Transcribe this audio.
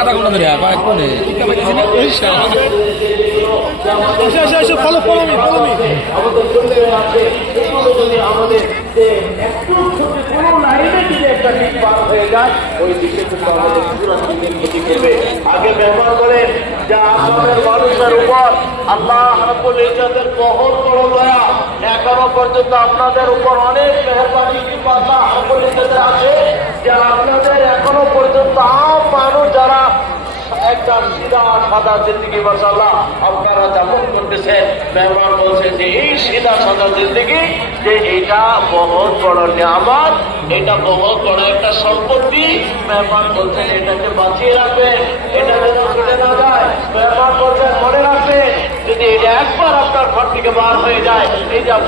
আধা ঘন্টা ধরে আমাদের একটু কোনো লাইনে যদি একটা দিক পার হয়ে যায় ওই দিকে কিন্তু আমাদের পুরো ক্ষতি করবে। আগে ব্যবহার করেন যে আপনাদের মানুষের উপর আল্লাহ রাব্বুল ইজ্জতের বহুত বড় দয়া, এখনো পর্যন্ত আপনাদের উপর অনেক মেহেরবানি কৃপা আল্লাহ রাব্বুল ইজ্জতের আছে যে আপনাদের এখনো পর্যন্ত আম মানুষ যারা একটা সিধা সাদা জিন্দিগি মাশাআল্লাহ আপনারা যাপন করতেছেন, মেহমান বলছেন যে এই সিধা সাদা জিন্দিগি যে এটা বহুত বড় নিয়ামত, এটা বহুত বড় একটা সম্পত্তি। মেহমান বলছেন এটাকে বাঁচিয়ে রাখবেন, এটা যেন ছুটে না যায়। মেহমান বলছেন মনে রাখবেন যদি এটা একবার আপনার ঘর থেকে বার হয়ে যায় এই যে